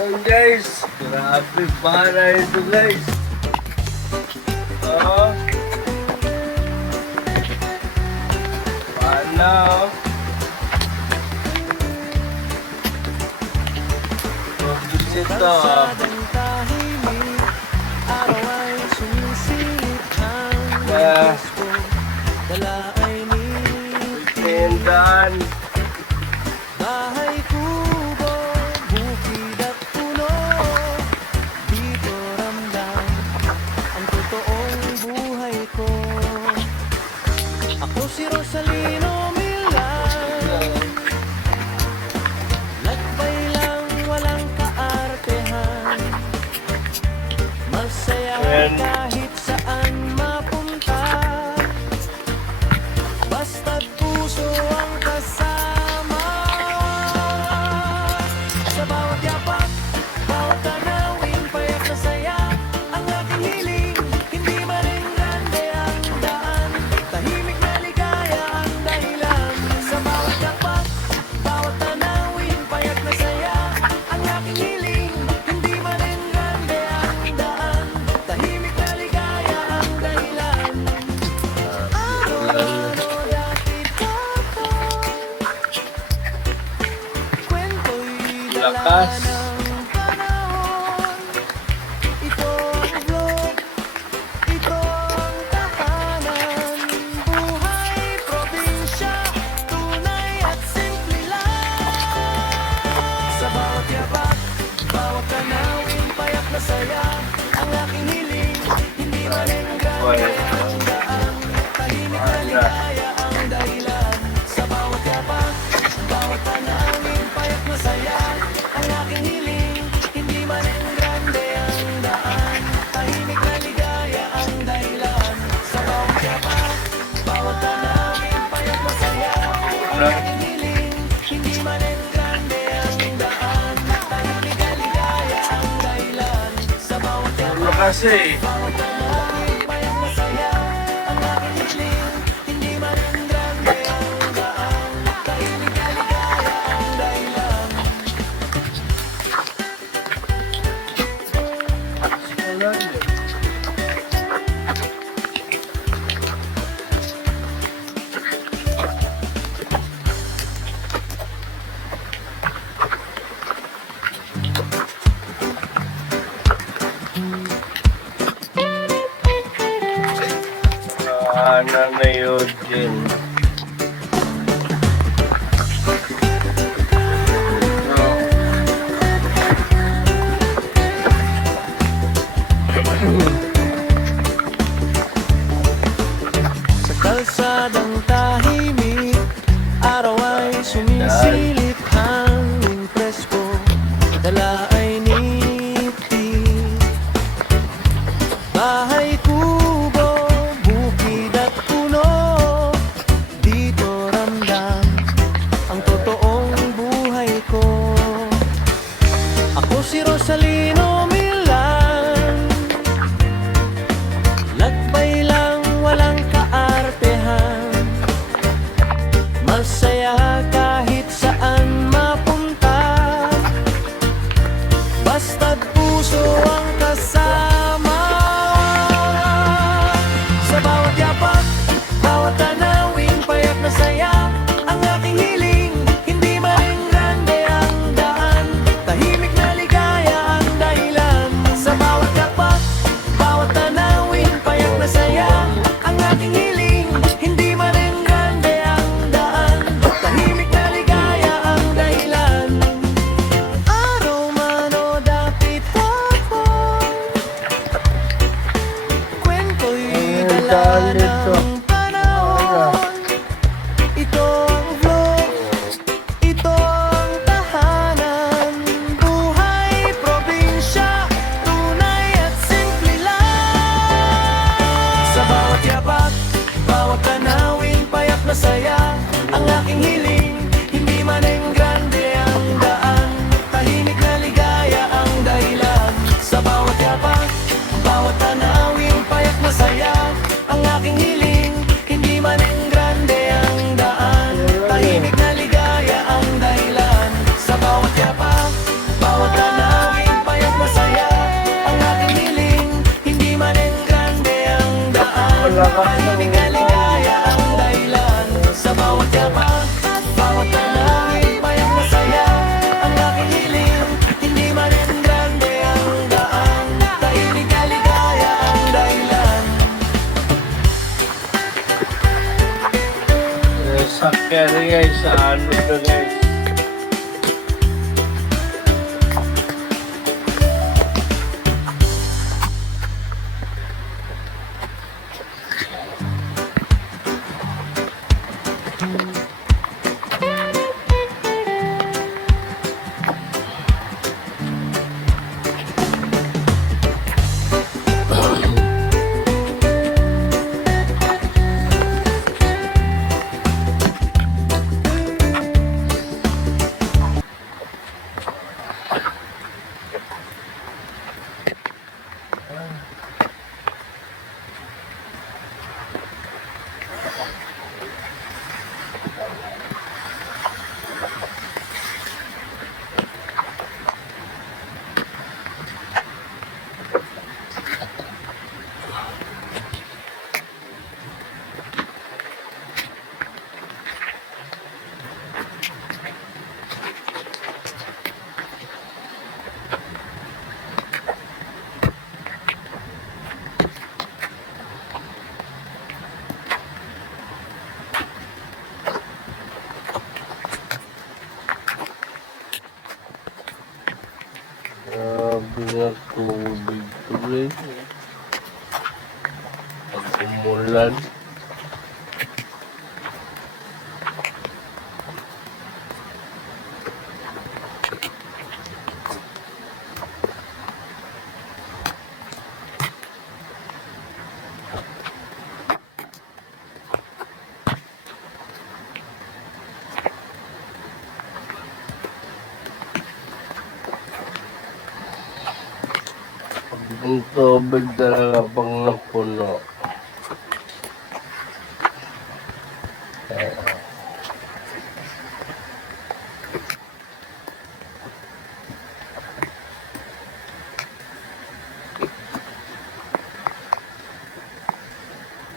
Ayan guys, grabe para ito guys. Oh. Paano? Focus ito. Yeah. And done. Bahay kubo, bukid at puno, dito ramdam ang totoong buhay ko. Ako si Rosalino Milan, nagbay lang walang kaartehan, masaya kahit saan mapunta, basta't puso ang kasama. Sa bawat yapak, bawat tanawin, payak na saya ang aking hiling. Hindi man rin grande ang daan, tahimik na ligaya ang dahilan. Sa bawat yapak, bawat tanawin, payak na saya ang aking hiling. Hindi man rin grande ang daan, tahimik na ligaya ang dahilan. Araw-araw dapit ako, kwento'y dala Lakas. ng panahon. Ito ang vlog, ito ang tahanan. Buhay probinsya, tunay at simple lang. Sa bawat yapak, bawat tanawin, payak na saya ang aking hiling. Hindi man rin grande ang daan, tahimik na ligaya ang dahilan. Sa bawat yapak, bawat tanawin, payak na saya ang aking hiling. Hindi man rin grande ang daan, tahimik na ligaya ang dahilan. Sa bawat yapak, bawat tanawin, payak na saya ang aking hiling. Hindi man rin grande ang daan, tahimik na ligaya ang dahilan. Sa bawat yapak, Ano kasi? bawat tanawin, payak na saya ang aking hiling. Hindi man rin grande ang daan, tahimik na ligaya ang dahilan. Wala yun. Na yun din. Sa kalsadang tahimik, araw ay sumisilip, hangin presko, dala ay nipis. Bahay kubo, bukid at puno, dito ramdam ang totoong buhay ko. Ako si Rosalino Milan, lagbay lang walang kaartehan, masaya kahit saan mapunta, basta't puso ang kasama. Sa bawat yapak, bawat tanawin, payak na saya ang aking hiling. Hindi man rin grande ang daan, tahimik na ligaya ang dahilan. Sa bawat yapak, bawat tanawin, payak na saya ang aking hiling. Hindi man rin grande ang daan, tahimik na ligaya ang dahilan. Araw man o dapit ako, kwento'y dala ng panahon. Ito ang vlog, ito ang tahanan. Buhay probinsya, tunay at simple lang. Sa bawat yapak, bawat tanawin, payak na saya ang aking hiling. Hindi man rin grande ang daan, tahimik na ligaya ang dahilan. Sa bawat yapak, bawat tanawin, payak na saya ang aking hiling. Hindi man rin grande ang daan, tahimik na ligaya ang dahilan. Sa bawat yapak, bawat tanawin, Hindi kaligaya ang dahilan sa bawat yapak, bawat tanay, mayang masaya. Ang aking hiling, hindi man rin grande ang daan. Tahimik kaligaya ang dahilan. Sakyan guys, sa ano to guys. Grabe na tubig to guys. Pag umulan. Ang tubig talaga pang napuno.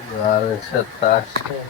Galing sa taas eh.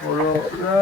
Pulo na.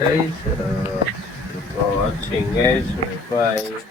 Guys, for watching guys, bye.